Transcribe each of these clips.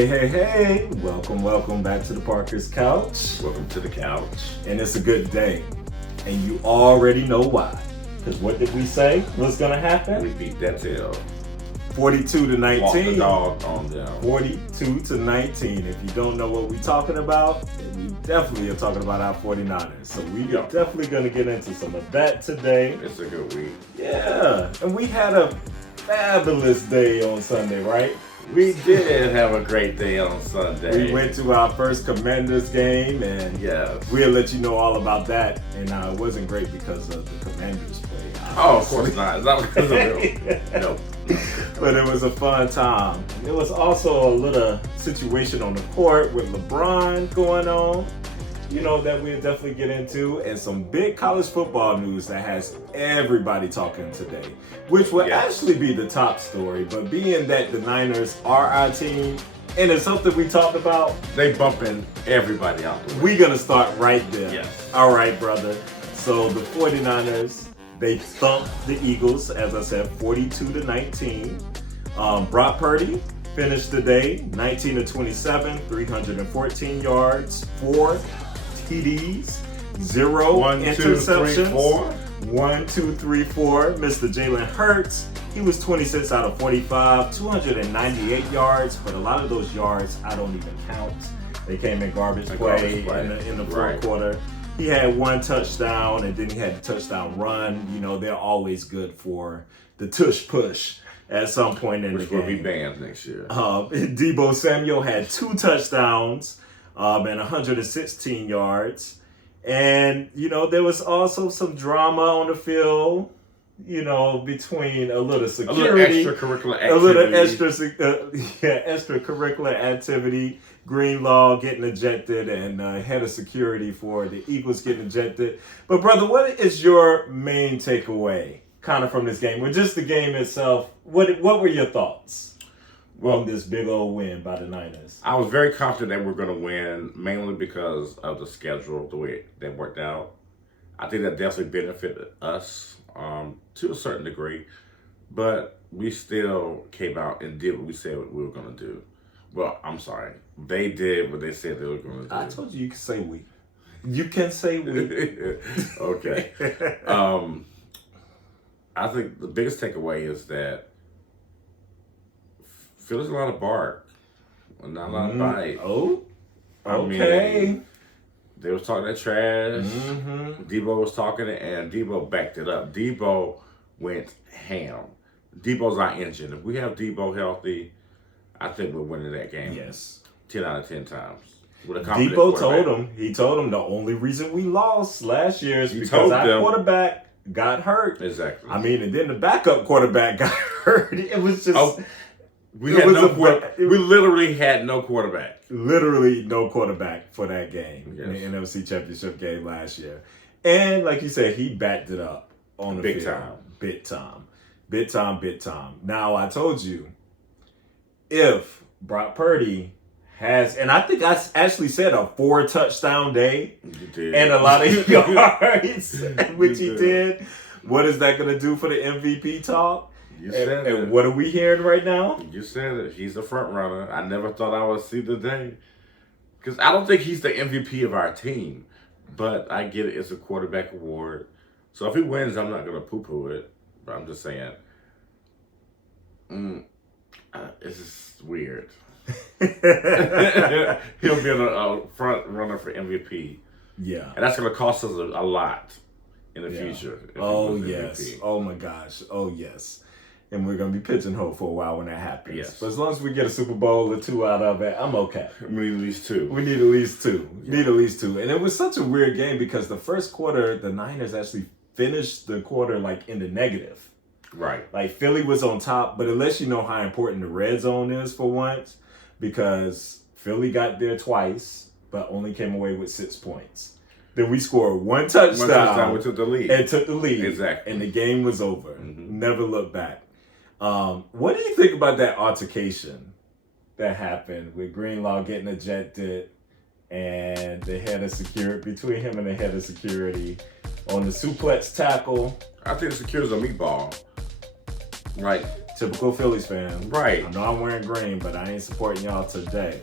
Hey. Welcome back to the Parker's Couch. Welcome to the couch. And it's a good day. And you already know why. Because what did we say was going to happen? We beat that tail. 42 to 19. Walk the dog on down. 42 to 19. If you don't know what we're talking about, we definitely are talking about our 49ers. So we are definitely going to get into some of that today. It's a good week. Yeah. And we had a fabulous day on Sunday, right? We did have a great day on Sunday. We went to our first Commanders game, and we'll let you know all about that. And it wasn't great because of the Commanders play. Oh, of course not. Not because of it. No. But it was a fun time. There was also a little situation on the court with Lebron going on, that we'll definitely get into, and some big college football news that has everybody talking today, which will actually be the top story. But being that the Niners are our team, and it's something we talked about, they bumping everybody out the way. We're going to start right there. Yes. All right, brother. So the 49ers, they thumped the Eagles, as I said, 42 to 19. Brock Purdy finished the day 19 to 27, 314 yards, 4 TDs, 0 interceptions. 1, 2, 3, 4. Mr. Jalen Hurts, he was 26 out of 45, 298 yards, but a lot of those yards I don't even count. They came in garbage play in the fourth quarter. He had 1 touchdown, and then he had a touchdown run. They're always good for the tush push at some point in the game. Which will be banned next year. Deebo Samuel had 2 touchdowns and 116 yards. And, there was also some drama on the field, between a little security. A little extracurricular activity. Greenlaw getting ejected and head of security for the Eagles getting ejected. But, brother, what is your main takeaway kind of from this game? Well, just the game itself, what were your thoughts? On this big old win by the Niners? I was very confident that we're going to win, mainly because of the schedule, the way that worked out. I think that definitely benefited us to a certain degree, but we still came out and did what we said we were going to do. Well, I'm sorry. They did what they said they were going to do. I told you can say we. You can say we. Okay. I think the biggest takeaway is that Philly's a lot of bark, not a lot of bite. Oh, okay. I mean, they was talking that trash. Deebo was talking it, and Deebo backed it up. Deebo went ham. Deebo's our engine. If we have Deebo healthy, I think we're winning that game. Yes. 10 out of 10 times. Deebo told him the only reason we lost last year is because our quarterback got hurt. Exactly. I mean, and then the backup quarterback got hurt. It was just... We literally had no quarterback. Literally no quarterback for that game. Yes. In the NFC Championship game last year. And like you said, he backed it up on the field. Big time. Now, I told you, if Brock Purdy has, and I think I actually said a 4 touchdown day and a lot of yards, which he did, what is that going to do for the MVP talk? And what are we hearing right now? You said it. He's the front runner. I never thought I would see the day. Because I don't think he's the MVP of our team. But I get it. It's a quarterback award. So if he wins, I'm not going to poo-poo it. But I'm just saying. It's just weird. He'll be a front runner for MVP. Yeah. And that's going to cost us a lot in the future. Oh, yes. MVP. Oh, my gosh. Oh, yes. And we're going to be pigeonholed for a while when that happens. Yes. But as long as we get a Super Bowl or 2 out of it, I'm okay. We need at least 2. We need at least 2. And it was such a weird game because the first quarter, the Niners actually finished the quarter in the negative. Right. Philly was on top, but it lets you know how important the red zone is for once, because Philly got there twice, but only came away with 6 points. Then we scored 1 touchdown. We took the lead. And took the lead. Exactly. And the game was over. Never looked back. What do you think about that altercation that happened with Greenlaw getting ejected and the head of security, between him and the head of security on the suplex tackle? I think the security's a meatball. Right. Typical Phillies fan. Right. I know I'm wearing green, but I ain't supporting y'all today.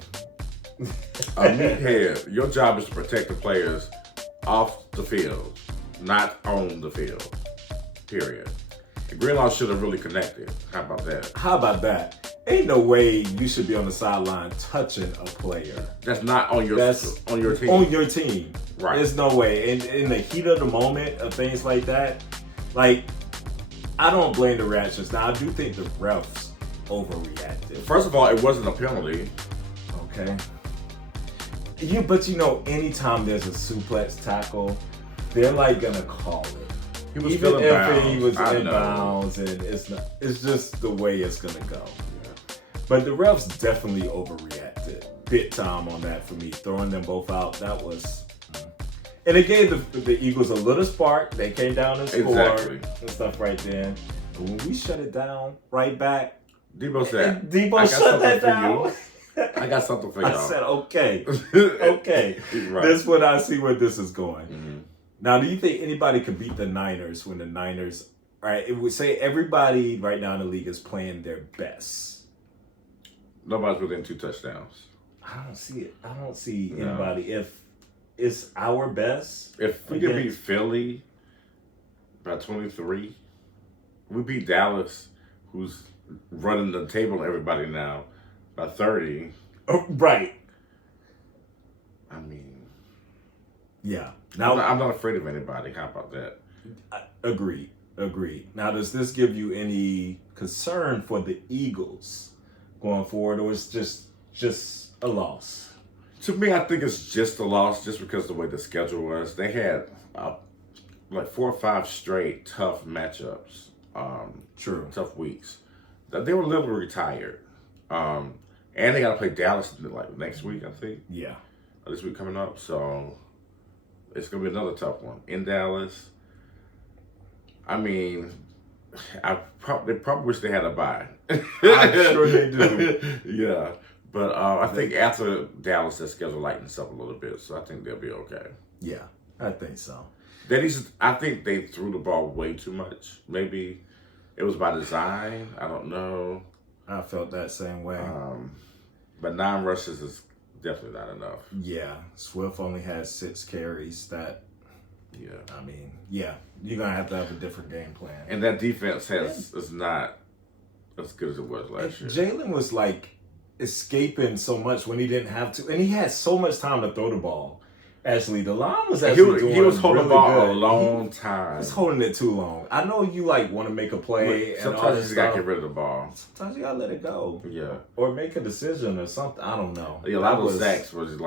A meathead. Your job is to protect the players off the field, not on the field. Period. And Greenlaw should have really connected. How about that? How about that? Ain't no way you should be on the sideline touching a player. That's not on your team. On your team. Right. There's no way. And in the heat of the moment of things like that, like, I don't blame the reactions. Now, I do think the refs overreacted. First of all, it wasn't a penalty. Okay. But anytime there's a suplex tackle, they're like gonna call it. He was Even still if inbounds. he was I in know. bounds, and it's just the way it's gonna go. But the refs definitely overreacted big time on that for me. Throwing them both out, that was... And it gave the Eagles a little spark. They came down and scored and stuff right then. But when we shut it down right back... Debo said, Debo shut that down. I got something for y'all. I said, okay. Okay. Right. This is what I see where this is going. Mm-hmm. Now, do you think anybody could beat the Niners when the Niners... All right, it would say everybody right now in the league is playing their best. Nobody's within 2 touchdowns. I don't see it. I don't see anybody. If it's our best, if we can beat Philly by 23, we beat Dallas, who's running the table on everybody now, by 30. Oh, right. I mean, yeah. Now I'm not afraid of anybody. How about that? Agreed. Now, does this give you any concern for the Eagles going forward, or is just a loss? To me, I think it's just a loss, just because of the way the schedule was. They had like 4 or 5 straight tough matchups. True. Tough weeks. They were a little retired. And they got to play Dallas like next week, I think. Yeah. This week coming up. So it's going to be another tough one in Dallas. I mean, they probably wish they had a bye. I'm sure they do. Yeah. But I think after Dallas, their schedule lightens up a little bit. So I think they'll be okay. Yeah, I think so. I think they threw the ball way too much. Maybe it was by design. I don't know. I felt that same way. But 9 rushes is definitely not enough. Yeah, Swift only had 6 carries. Yeah. I mean, yeah, you're going to have a different game plan. And that defense is not as good as it was last year. Jalen was like escaping so much when he didn't have to. And he had so much time to throw the ball. Actually, the line was actually he was holding really the ball good. a long time. He was holding it too long. I know you want to make a play. Look, and all sometimes this you just got to stuff. get rid of the ball. Sometimes you got to let it go. Yeah. Or make a decision or something. I don't know. Yeah, a lot of sacks was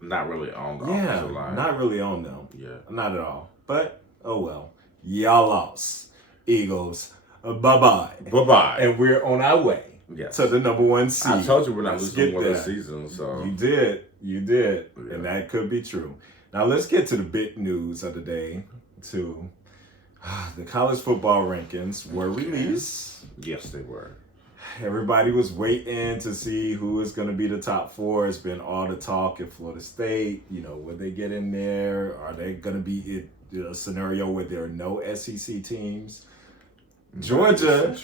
not really on the offensive line. Not really on them. Yeah. Not at all. But, oh well. Y'all lost. Eagles. Bye-bye. Bye-bye. And we're on our way to the number 1 seed. I told you we're not losing more there. this season. So You did. Yeah. And that could be true. Now let's get to the big news of the day. The college football rankings were released. Yes, they were. Everybody was waiting to see who is going to be the top 4. It's been all the talk in Florida State. Will they get in there? Are they going to be in a scenario where there are no SEC teams? Georgia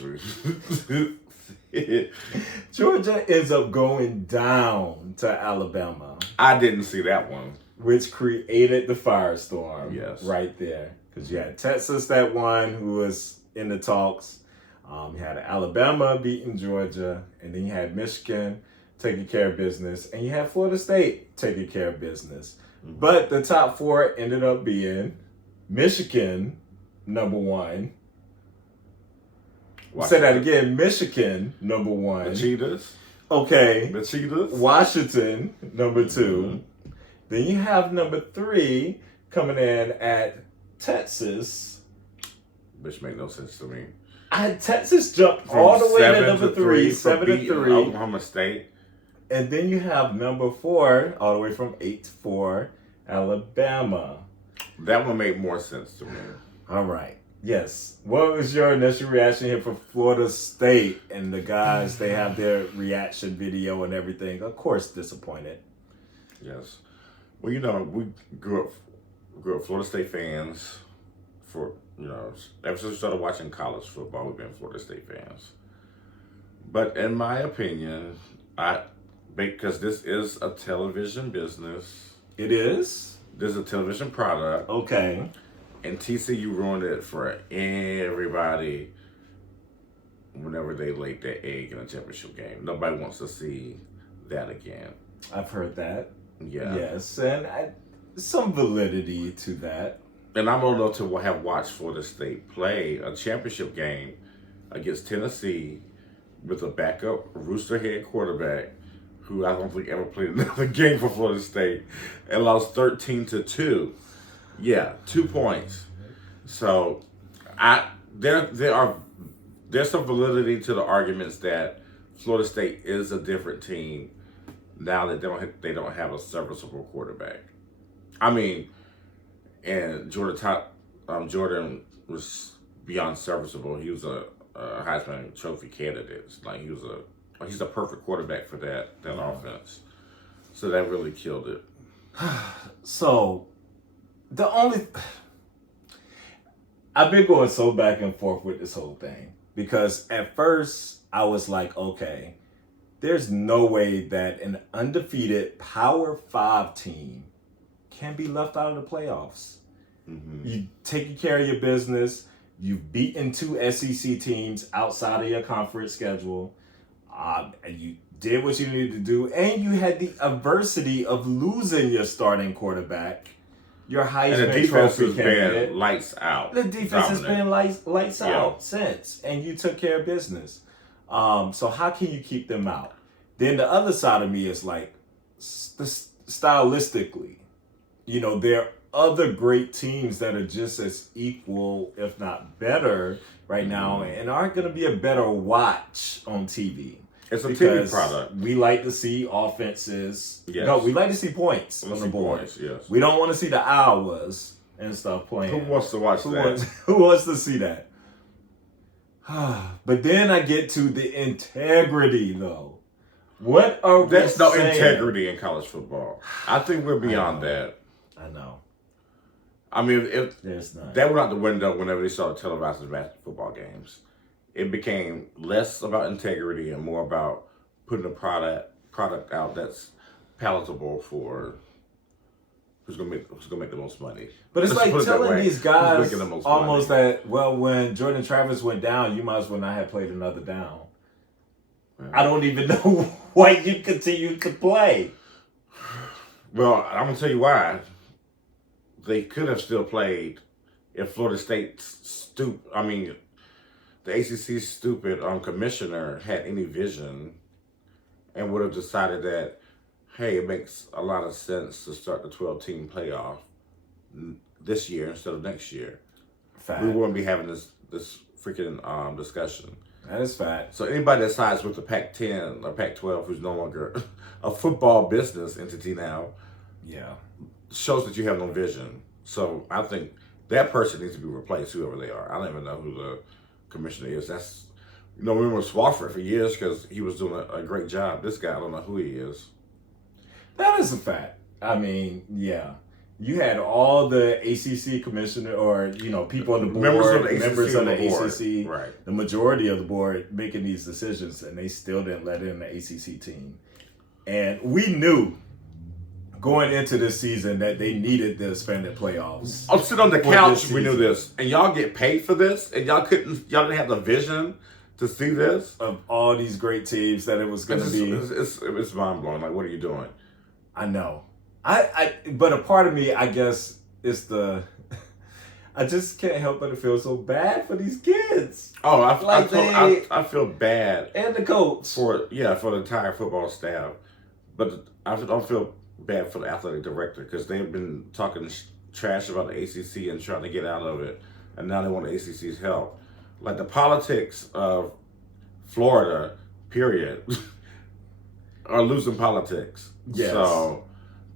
ends up going down to Alabama. I didn't see that one. Which created the firestorm. Yes. Right there. Because you had Texas that won, who was in the talks. You had Alabama beating Georgia. And then you had Michigan taking care of business. And you had Florida State taking care of business. Mm-hmm. But the top 4 ended up being Michigan, number 1. Say that again. Michigan, number 1. The Cheetahs. Okay. The Cheetahs. Washington, number 2. Mm-hmm. Then you have number 3 coming in at Texas. Which made no sense to me. Texas jumped all the way to number 3, 7 to 3. Oklahoma State. And then you have number 4, all the way from 8 to 4, Alabama. That one made more sense to me. All right. Yes. What was your initial reaction here for Florida State and the guys? They have their reaction video and everything. Of course, disappointed. Yes. Well, we grew up Florida State fans for, ever since we started watching college football, we've been Florida State fans. But in my opinion, because this is a television business. It is? This is a television product. Okay. And TCU ruined it for everybody whenever they laid their egg in a championship game. Nobody wants to see that again. I've heard that. Yeah. Yes, and some validity to that. And I'm old enough to have watched Florida State play a championship game against Tennessee with a backup Rooster head quarterback who I don't think ever played another game for Florida State and lost 13-2. Yeah, 2 points. So there's some validity to the arguments that Florida State is a different team now that they don't have a serviceable quarterback. I mean, and Jordan was beyond serviceable. He was a Heisman Trophy candidate. Like he's a perfect quarterback for that offense. So that really killed it. So I've been going so back and forth with this whole thing because at first I was like, okay, there's no way that an undefeated Power 5 team can be left out of the playoffs. Mm-hmm. You taking care of your business. You've beaten 2 SEC teams outside of your conference schedule. You did what you needed to do, and you had the adversity of losing your starting quarterback, your Heisman Trophy candidate. Been lights out. The defense has been lights out since, and you took care of business. So how can you keep them out? Then the other side of me is like, stylistically, there are other great teams that are just as equal, if not better, right now, and are going to be a better watch on TV. It's a TV product. We like to see offenses. Yes. No, we like to see points on the board. Points, yes. We don't want to see the Iowas and stuff playing. Who wants to watch that? Who wants to see that? But then I get to the integrity, though. What are we There's no saying? integrity in college football. I think we're beyond that. I know. I mean, if There's not. that went out the window whenever they started televising basketball games, it became less about integrity and more about putting a product out that's palatable for who's gonna make the most money. But it's like telling these guys almost money. that, well, when Jordan Travis went down, you might as well not have played another down. Yeah. I don't even know why you continue to play. Well, I'm gonna tell you why. They could have still played if Florida State's the ACC's stupid commissioner had any vision and would have decided that, hey, it makes a lot of sense to start the 12-team playoff this year instead of next year. Fact. We wouldn't be having this freaking discussion. That is fact. So anybody that sides with the Pac-10 or Pac-12, who's no longer a football business entity now, shows that you have no vision. So I think that person needs to be replaced, whoever they are. I don't even know who the commissioner is. That's, we remember Swafford for years because he was doing a great job. This guy, I don't know who he is. That is a fact. I mean, yeah. You had all the ACC commissioner or, people on the board, members of the ACC, right. The majority of the board making these decisions, and they still didn't let in the ACC team. And we knew going into this season that they needed the expanded playoffs. I'll sit on the couch, we knew this. And y'all get paid for this? And y'all didn't have the vision to see this? Of all these great teams that it was going to be. It's mind-blowing. Like, what are you doing? I know. But a part of me, I guess, is I just can't help but to feel so bad for these kids. Oh, I feel bad. And the coach. For the entire football staff. But I don't feel bad for the athletic director because they've been talking trash about the ACC and trying to get out of it. And now they want the ACC's help. Like the politics of Florida, period, are losing politics. Yes. So,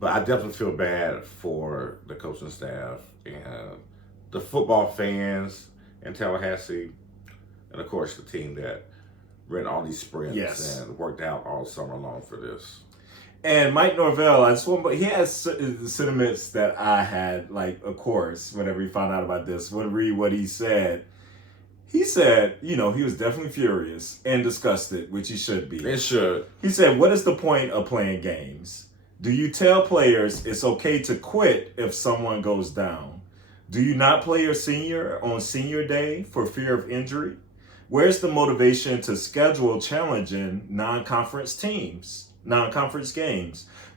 but I definitely feel bad for the coaching staff and the football fans in Tallahassee, and of course the team that ran all these sprints and worked out all summer long for this. And Mike Norvell, I just want, but he has sentiments that I had. Like, of course, whenever he found out about this, we'll read what he said. He said, he was definitely furious and disgusted, which he should be. It should. He said, "What is the point of playing games? Do you tell players it's okay to quit if someone goes down? Do you not play your senior on senior day for fear of injury? Where's the motivation to schedule challenging non-conference games?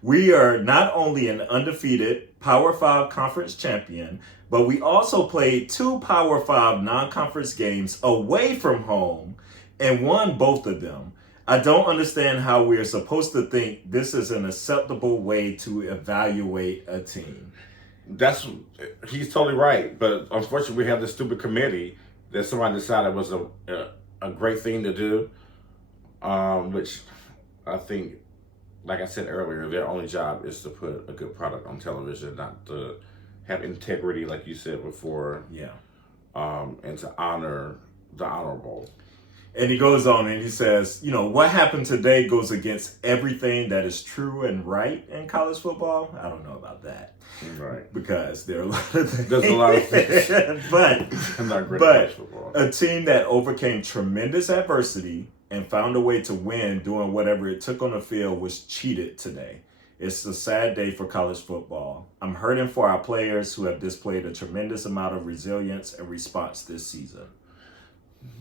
We are not only an undefeated Power 5 conference champion, but we also played 2 Power 5 non-conference games away from home and won both of them. I don't understand how we are supposed to think this is an acceptable way to evaluate a team." He's totally right, but unfortunately, we have this stupid committee that somebody decided was a great thing to do, which I think, like I said earlier, their only job is to put a good product on television, not to have integrity, like you said before. Yeah. And to honor the honorable. And he goes on and he says, what happened today goes against everything that is true and right in college football. I don't know about that. Right. Because there are a lot of things. There's a lot of things. but a team that overcame tremendous adversity and found a way to win doing whatever it took on the field was cheated today. It's a sad day for college football. I'm hurting for our players who have displayed a tremendous amount of resilience and response this season.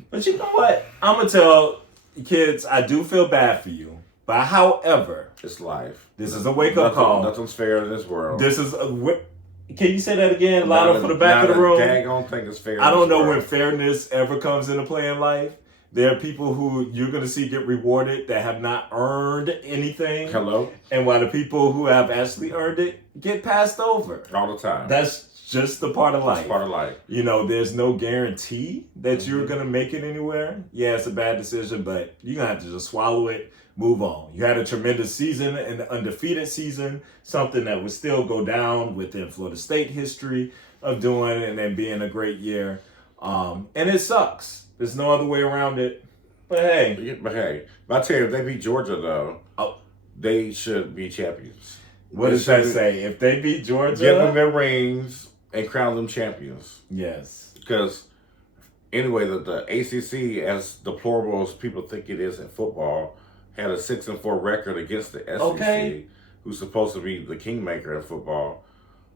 But you know what? I'm going to tell kids, I do feel bad for you. But however, it's life. This is a wake-up call. Nothing's fair in this world. This is Can you say that again louder for the back of the room? Daggone thing is fair. I don't know when fairness ever comes into play in life. There are people who you're going to see get rewarded that have not earned anything. Hello? And while the people who have actually earned it get passed over. All the time. That's just the part of life. It's part of life. There's no guarantee that you're going to make it anywhere. Yeah, it's a bad decision, but you're going to have to just swallow it, move on. You had a tremendous season, an undefeated season, something that would still go down within Florida State history of doing and then being a great year. And it sucks. There's no other way around it. But hey. But I tell you, if they beat Georgia, though, they should be champions. What does that say? If they beat Georgia? Give them their rings and crown them champions. Yes. Because, anyway, the ACC, as deplorable as people think it is in football, had a 6-4 record against the SEC, who's supposed to be the kingmaker in football.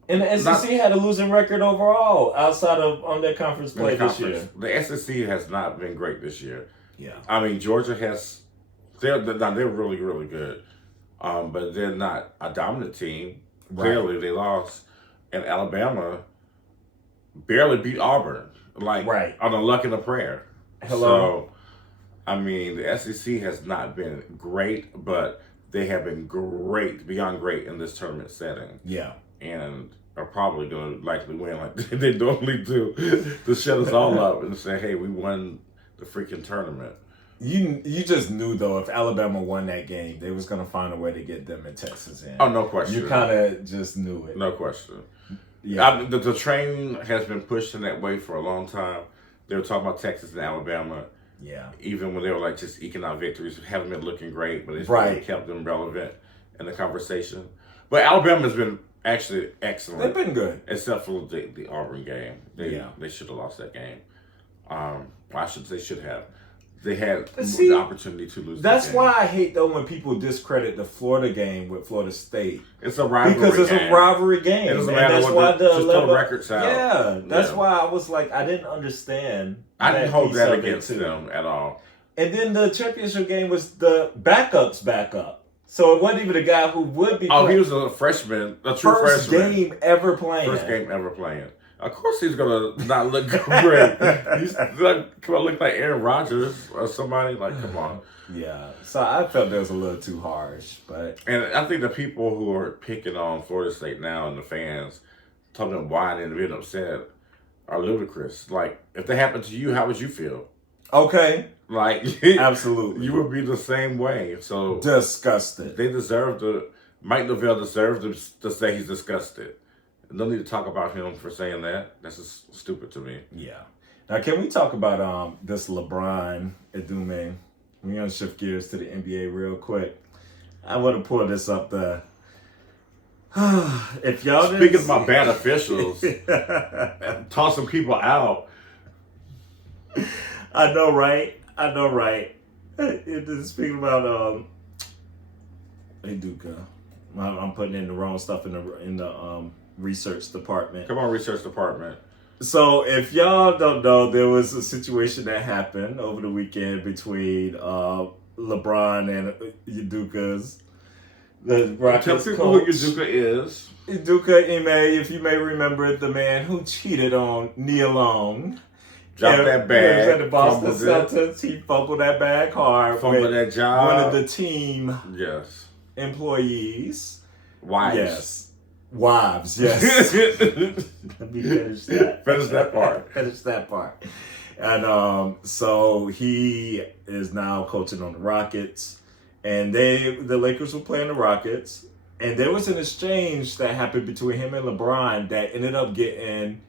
And the SEC had a losing record overall outside of on their conference play this year. The SEC has not been great this year. Yeah. I mean, Georgia has. They're really, really good. But they're not a dominant team. Right. Clearly, they lost. And Alabama barely beat Auburn. On a luck and a prayer. Hello. So, I mean, the SEC has not been great, but they have been great, beyond great in this tournament setting. Yeah. And are probably going to likely win like they normally do to shut us all up and say, hey, we won the freaking tournament. You just knew, though, if Alabama won that game, they was going to find a way to get them in Texas in. Oh, no question. You kind of just knew it. No question. Yeah. The train has been pushed in that way for a long time. They were talking about Texas and Alabama. Yeah. Even when they were just eking out victories, haven't been looking great, but they still kept them relevant in the conversation. But Alabama's been actually excellent. They've been good. Except for the Auburn game. They should have lost that game. They should have. They had the opportunity to lose. That's why I hate, though, when people discredit the Florida game with Florida State. It's a rivalry game. Because it's a rivalry game. It doesn't matter what the records out. Yeah, that's why I was like, I didn't understand. I didn't hold that against them at all. And then the championship game was the backup's backup. So it wasn't even a guy who would be playing. He was a freshman, a true freshman. First game ever playing. Of course he's going to not look great. He's going to look like Aaron Rodgers or somebody. Come on. Yeah. So I felt that was a little too harsh. And I think the people who are picking on Florida State now and the fans, telling them why and being upset, are ludicrous. If that happened to you, how would you feel? Okay. Absolutely. You would be the same way. So disgusted. They deserve Mike Norvell deserves to say he's disgusted. No need to talk about him for saying that. That's just stupid to me. Yeah. Now, can we talk about this LeBron Edume? We're going to shift gears to the NBA real quick. I want to pull this up there. If y'all Speaking didn't of my bad officials, tossing people out. I know, right? I know, right? Speaking about Udoka, I'm putting in the wrong stuff in the research department. Come on, research department. So if y'all don't know, there was a situation that happened over the weekend between LeBron and Udoka's. The Rockets Tell people coach. who Udoka is. Udoka Ime, if you may remember, the man who cheated on Nia Long. Dropped that bag. He was at the Boston fumbled Celtics. He fumbled that bag hard. Fumbled that job. One of the team Yes. employees. Wives. Yes. Wives, yes. Let me finish that. Finish that part. Finish that part. And so he is now coaching on the Rockets. And the Lakers were playing the Rockets. And there was an exchange that happened between him and LeBron that ended up getting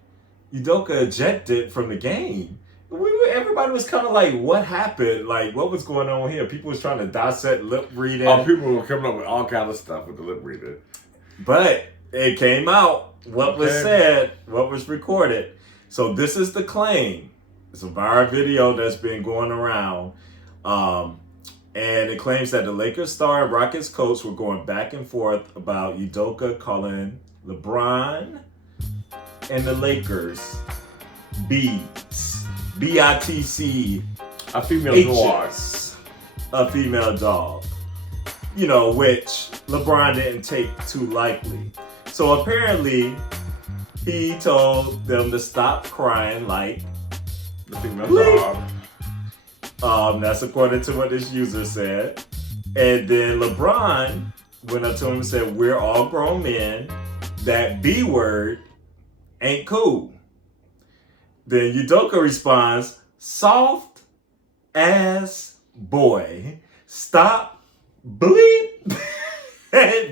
Udoka ejected from the game. Everybody was kind of like, what happened? Like, what was going on here? People was trying to dissect lip reading. Oh, people were coming up with all kind of stuff with the lip reading. But it came out what was said, what was recorded. So this is the claim. It's a viral video that's been going around. And it claims that the Lakers star and Rockets coach were going back and forth about Udoka calling LeBron and the Lakers B's. B-I-T-C. A female dog. A female dog. You know, which LeBron didn't take too lightly. So apparently, he told them to stop crying like the female dog. That's according to what this user said. And then LeBron went up to him and said, we're all grown men. That B word ain't cool. Then Udoka responds, soft ass boy. Stop bleep.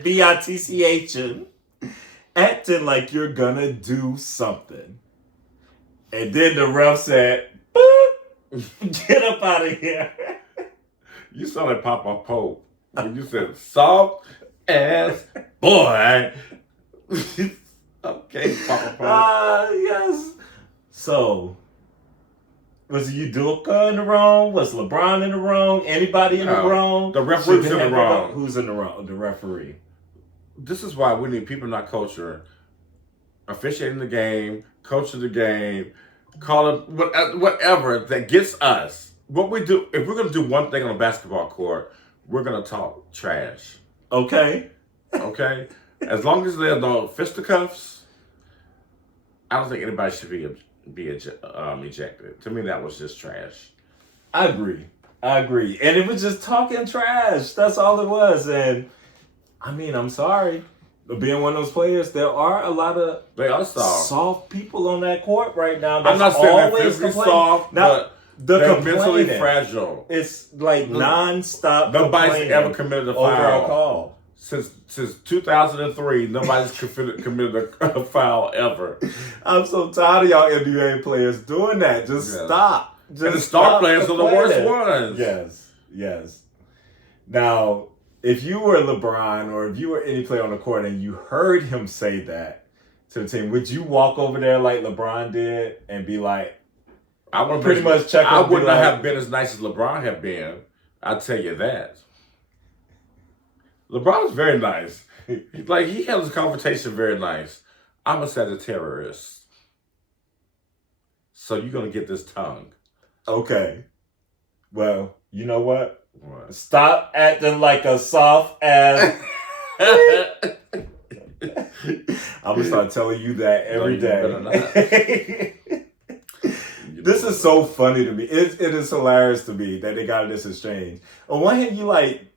B-I-T-C-H-N. Acting like you're gonna do something. And then the ref said, get up out of here. You sound like Papa Pope when you said soft ass boy. Okay, Papa Pope. Yes. So, was Udoka in the wrong? Was LeBron in the wrong? Anybody in the wrong? The referee's in the wrong. Who's in the wrong? The referee. This is why we need people in our culture officiating the game, coaching the game, calling whatever that gets us. What we do, if we're going to do one thing on a basketball court, we're going to talk trash. Okay. Okay? As long as there's no fisticuffs, I don't think anybody should be ejected. To me, that was just trash. I agree. And it was just talking trash. That's all it was. And I mean, I'm sorry. But being one of those players, there are a lot of soft people on that court right now. I'm not saying they're physically soft, but they're mentally fragile. It's like nonstop. Nobody's ever committed a foul. Over a call. Since 2003, nobody's committed a foul ever. I'm so tired of y'all NBA players doing that. Just stop. Just and the star players are the worst ones. Yes. Now, if you were LeBron or if you were any player on the court and you heard him say that to the team, would you walk over there like LeBron did and be like, I would pretty much check? I would not have been as nice as LeBron have been. I'll tell you that. LeBron's very nice. He held his conversation very nice. I'm a Sagittarius. So you're going to get this tongue. Okay. Well, you know what? What? Stop acting like a soft ass. I'm going to start telling you that every day. This is so funny to me. It is hilarious to me that they got this exchange. On one hand, you like,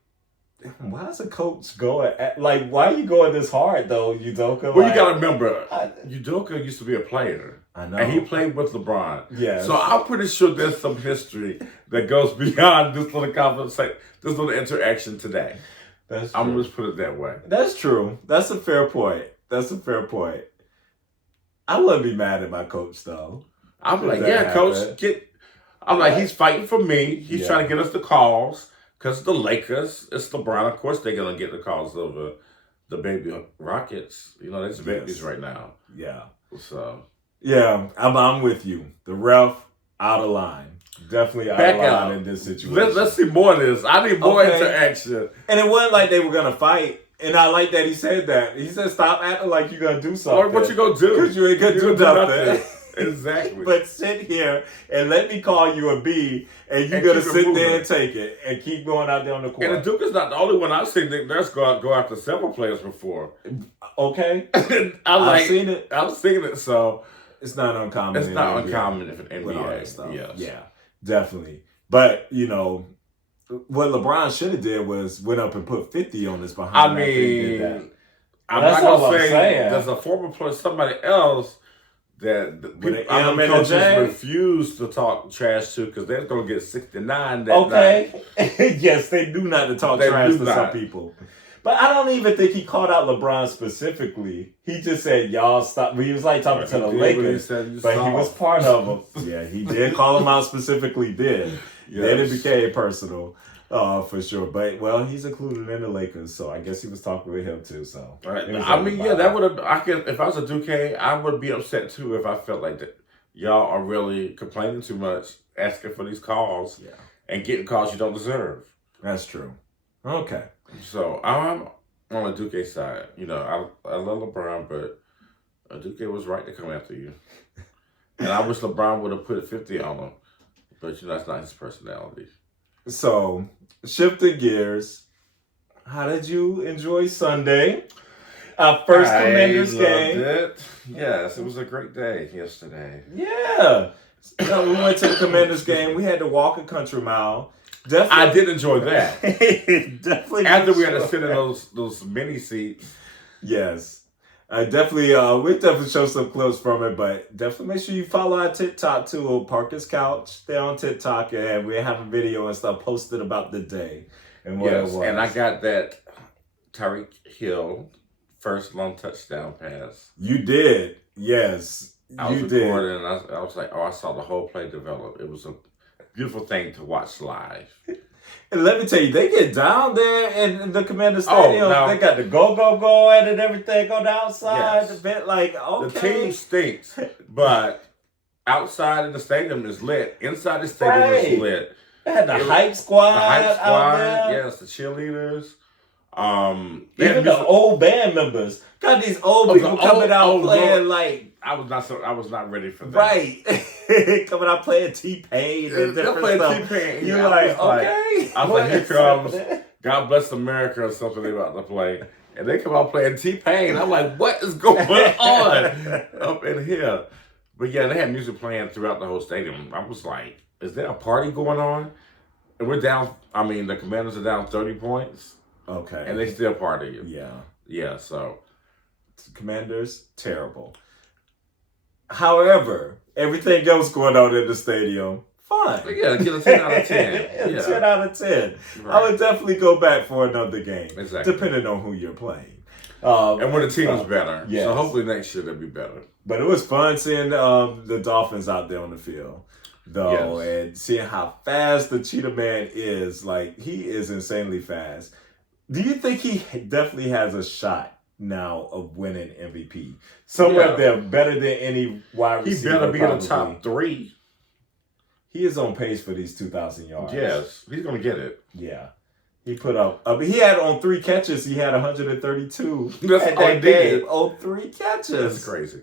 why is a coach going why are you going this hard though, Udoka? Well, you gotta remember, Udoka used to be a player. I know. And he played with LeBron. Yes. So I'm pretty sure there's some history that goes beyond this little conversation, this little interaction today. That's true. I'm gonna just put it that way. That's true. That's a fair point. I wouldn't be mad at my coach though. I'm like, yeah, coach, I'm like, he's fighting for me. He's trying to get us the calls. Because the Lakers, it's LeBron. Of course, they're gonna get the calls over the baby Rockets. You know, they're just babies right now. Yeah. So yeah, I'm with you. The ref out of line. Definitely out of line in this situation. Let's see more of this. I need more interaction. And it wasn't like they were gonna fight. And I like that he said that. He said, "Stop acting like you're gonna do something." Or what you gonna do? Because you ain't gonna do nothing. Exactly. But sit here and let me call you a B, and you're gonna sit there and take it and keep going out there on the court. And the Duke is not the only one I've seen. There's go after several players before. Okay, I've seen it. I've seen it. So it's not uncommon. It's not uncommon if an NBA stuff. Yes. Yeah, definitely. But what LeBron should have did was went up and put 50 on his behind. I mean, I'm not gonna say there's a former player, somebody else that coaches refuse to talk trash to because they're gonna get 69 that night. Yes, they do not to talk trash to some people. But I don't even think he called out LeBron specifically. He just said, "Y'all stop." He was like talking to the Lakers, but he was part of them. Yeah, he did call him out specifically. Then it became personal, for sure. But he's included in the Lakers, so I guess he was talking with him too. So I mean, that would have. If I was a Duke, I would be upset too if I felt like that. Y'all are really complaining too much, asking for these calls, and getting calls you don't deserve. That's true. Okay. So I'm on the Duque side. I love LeBron, but Duque was right to come after you. And I wish LeBron would have put 50 on him. But that's not his personality. So, shifting gears, how did you enjoy Sunday? Our first Commanders game. It. Yes, it was a great day yesterday. Yeah. So we went to the Commanders game. We had to walk a country mile. Definitely. I did enjoy that. Definitely. After we had to sit in those mini seats. Yes. I definitely, we'll definitely show some clips from it, but definitely make sure you follow our TikTok too, Parker's Couch. They're on TikTok, and we have a video and stuff posted about the day and what it was. And I got that Tyreek Hill first long touchdown pass. You did. Yes. I was recording, and I was like, I saw the whole play develop. It was a beautiful thing to watch live. And let me tell you, they get down there in the Commander Stadium. They got the go going and everything on the outside. Yes. The bit okay. The team stinks, but outside in the stadium is lit. Inside the stadium is lit. They had the hype squad out there. Yes, the cheerleaders. Even the old band members. Got these old people coming out playing I was not ready for that. Right. Coming out playing T-Pain and different stuff. T-Pain. You're like, okay. I was like, here comes God Bless America or something they about to play. And they come out playing T-Pain. I'm like, what is going on up in here? But yeah, they had music playing throughout the whole stadium. I was like, is there a party going on? And we're down, the Commanders are down 30 points. Okay. And they still party. Yeah. Yeah, so. Commanders, terrible. However, everything else going on in the stadium, fine. Yeah, get a 10 out of 10. 10 out of 10. Right. I would definitely go back for another game. Exactly. Depending on who you're playing. And when the team is better. Yes. So hopefully next year they'll be better. But it was fun seeing the Dolphins out there on the field, though, and seeing how fast the Cheetah Man is. Like, he is insanely fast. Do you think he definitely has a shot now of winning MVP? Somewhere there, better than any wide receiver. He better be in the top 3. He is on pace for these 2,000 yards. Yes, he's going to get it. Yeah. He put up, he had on 3 catches, he had 132. That's all he did. On 3 catches. That's crazy.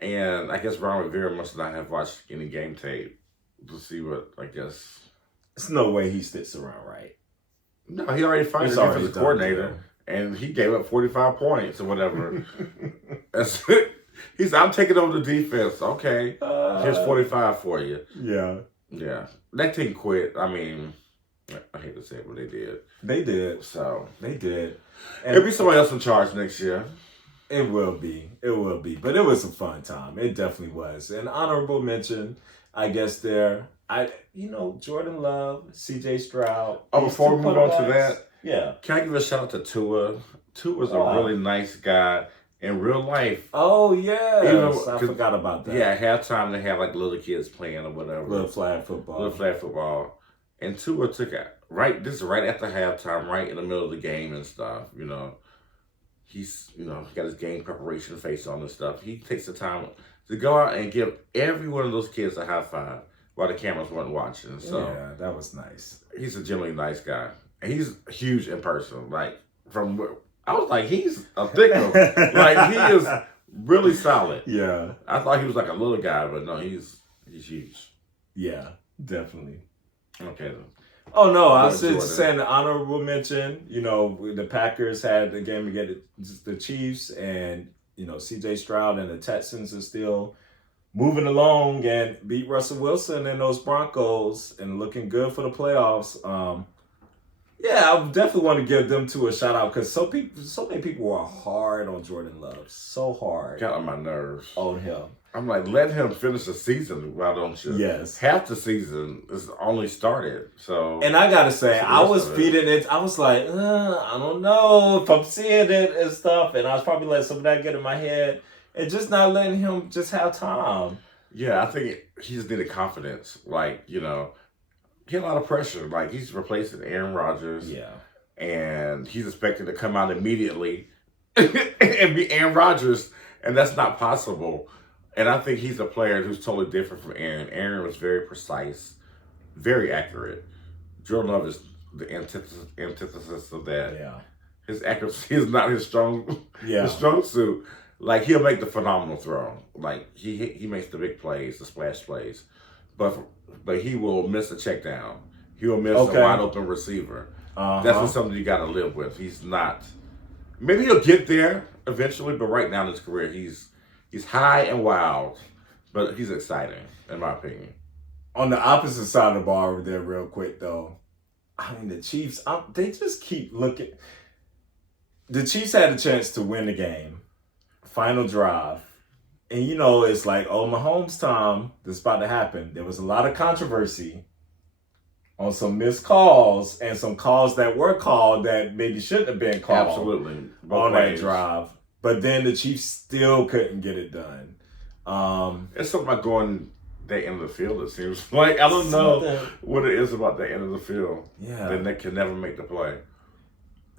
And I guess Ron Rivera must not have watched any game tape to see what, There's no way he sticks around, right? No, he already fired the defensive coordinator, and he gave up 45 points or whatever. He said, I'm taking over the defense. Okay, here's 45 for you. Yeah. Yeah. That team quit. I hate to say it, but they did. They did. So. They did. And it'll be somebody else in charge next year. It will be. It will be. But it was a fun time. It definitely was. An honorable mention, I guess, there. Jordan Love, C.J. Stroud. Before we move on to that, can I give a shout out to Tua? Tua's a really nice guy in real life. Oh, yes. I forgot about that. Yeah, at halftime they have little kids playing or whatever. Little flag football. And Tua took This is right after halftime, right in the middle of the game and stuff. He's he got his game preparation face on and stuff. He takes the time to go out and give every one of those kids a high five while the cameras weren't watching. So yeah, that was nice. he's a genuinely nice guy. And he's huge in person. Like I was like, he's a thick one. Like he is really solid. Yeah. I thought he was like a little guy, but no, he's huge. Yeah, definitely. Okay then. Oh no, I was Jordan. just saying an honorable mention. The Packers had the game against the Chiefs, and C.J. Stroud and the Texans are still moving along and beat Russell Wilson and those Broncos and looking good for the playoffs. Yeah, I definitely want to give them two a shout out because so many people are hard on Jordan Love, so hard Got on my nerves. on him. I'm like, let him finish the season. Why don't you? Yes. Half the season is only started. So. And I gotta say, I was of it. feeding it. I was like, I don't know if I'm seeing it and stuff. And I was probably letting some of that get in my head and just not letting him just have time. Yeah, I think he just needed confidence. Like, he had a lot of pressure. Like, he's replacing Aaron Rodgers. Yeah. And he's expected to come out immediately and be Aaron Rodgers. And that's not possible. And I think he's a player who's totally different from Aaron. Aaron was very precise, very accurate. Jordan Love is the antithesis of that. Yeah. His accuracy is not his strong suit. Like, he'll make the phenomenal throw. Like, he makes the big plays, the splash plays. But he will miss a check down. He will miss a wide open receiver. That's just something you got to live with. He's not. Maybe he'll get there eventually, but right now in his career, he's high and wild, but he's exciting, in my opinion. On the opposite side of the bar over there, real quick, though, the Chiefs, they just keep looking. The Chiefs had a chance to win the game, final drive. And, it's like, Mahomes' time, this is about to happen. There was a lot of controversy on some missed calls and some calls that were called that maybe shouldn't have been called. Absolutely. On that drive. But then the Chiefs still couldn't get it done. It's something about going that end of the field, it seems like. I don't know what it is about that end of the field. Yeah. Then they can never make the play.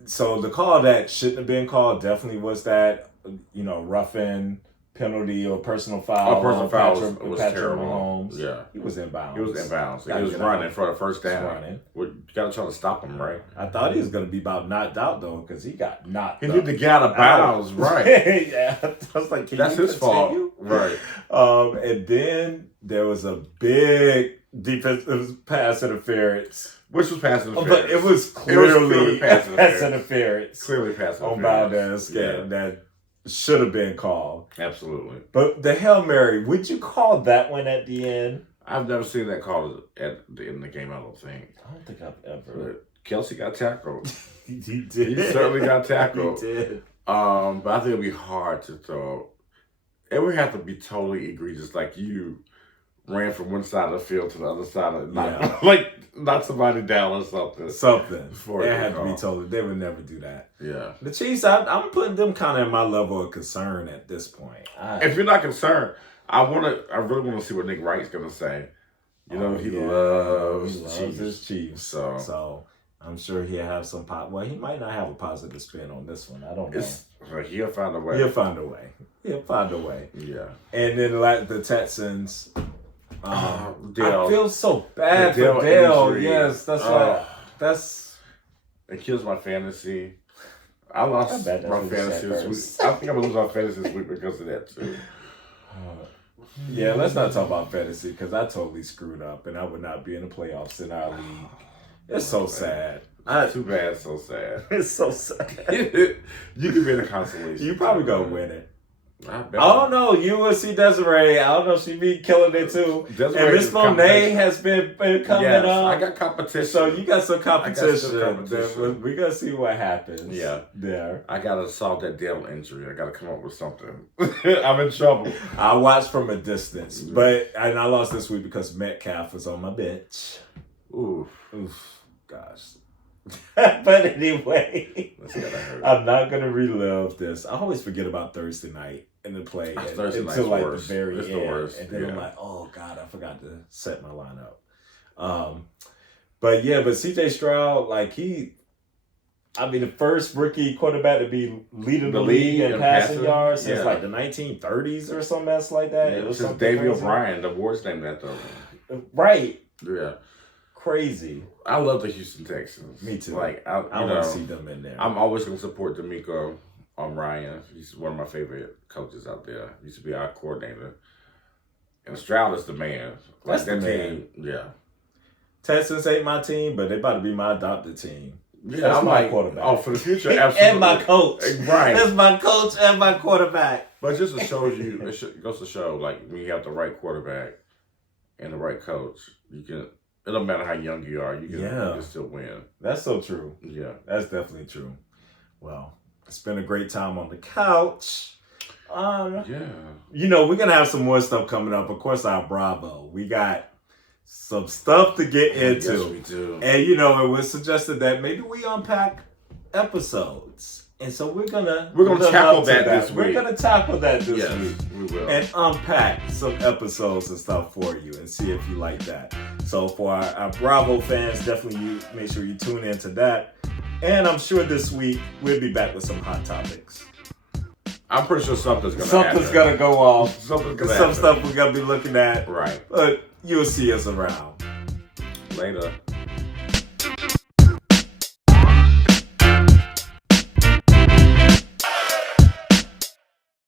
So the call that shouldn't have been called definitely was that, roughing penalty or personal foul. Personal foul was Patrick terrible. Mahomes. Yeah. He was inbounds. He was running for the first down. You got to try to stop him, right? I thought he was going to be about knocked out, though, because he got knocked out. He needed to get out of bounds, right. Yeah. I was like, that's his fault. Right. And then there was a big defensive pass interference. Which was pass interference. But it was clearly pass interference. Clearly pass interference. On Valdez that should have been called. Absolutely. But the Hail Mary, would you call that one at the end? I've never seen that called at the end of the game, I don't think. I don't think I've ever. But Kelsey got tackled. He did. He certainly got tackled. He did. But I think it'll be hard to throw. It would have to be totally egregious, like you ran from one side of the field to the other side of knock somebody down or something. It had to be totally. They would never do that. Yeah. The Chiefs, I'm putting them kind of in my level of concern at this point. If you're not concerned, I really want to see what Nick Wright's gonna say. He loves his Chiefs. So I'm sure he'll have some he might not have a positive spin on this one. I don't know. He'll find a way. He'll find a way. Yeah. And then the Texans. I Dale. feel so bad for Dale. Injury. Yes, it kills my fantasy. I lost my fantasy this week. I think I'm gonna lose my fantasy this week because of that too. Yeah, let's not talk about fantasy because I totally screwed up and I would not be in the playoffs in our league. It's so sad. Too bad, so sad. It's so sad. You could be in a consolation. You probably gonna win it. I don't know. UNC Desiree. I don't know. She be killing it too. Desiree and Miss Monet has been coming up. I got competition. So you got some competition. We gotta see what happens. Yeah. There. I gotta solve that Dale injury. I gotta come up with something. I'm in trouble. I watched from a distance, and I lost this week because Metcalf was on my bench. Oof, gosh. But anyway, I'm not gonna relive this. I always forget about Thursday night and the play until like the very end, and then I'm like, oh God, I forgot to set my lineup. But CJ Stroud, like the first rookie quarterback to be leading the league in passing yards since like the 1930s or something else like that. Yeah, it was since Davey O'Brien, the awards named after him. Right. Yeah. Crazy. I love the Houston Texans. Me too. Like I want to see them in there. I'm always going to support D'Amico Ryan. He's one of my favorite coaches out there. He used to be our coordinator. And Stroud is the man. That's the man. Yeah. Texans ain't my team, but they about to be my adopted team. Yeah, that's I'm my quarterback. Oh, for the future, absolutely. And my coach. Right. That's my coach and my quarterback. But just to show you, it goes to show, like, when you have the right quarterback and the right coach, you can, it don't matter how young you are, you can still win. That's so true. Yeah. That's definitely true. Well, it's been a great time on the couch. Yeah. We're going to have some more stuff coming up. Of course, our Bravo. We got some stuff to get into. Yes, we do. And, it was suggested that maybe we unpack episodes. And so we're gonna tackle that this week. We're gonna tackle that this week. We will. And unpack some episodes and stuff for you and see if you like that. So for our Bravo fans, definitely you make sure you tune into that. And I'm sure this week we'll be back with some hot topics. I'm pretty sure something's gonna go off. Something's gonna happen. Some stuff we're gonna be looking at. Right. But you'll see us around. Later.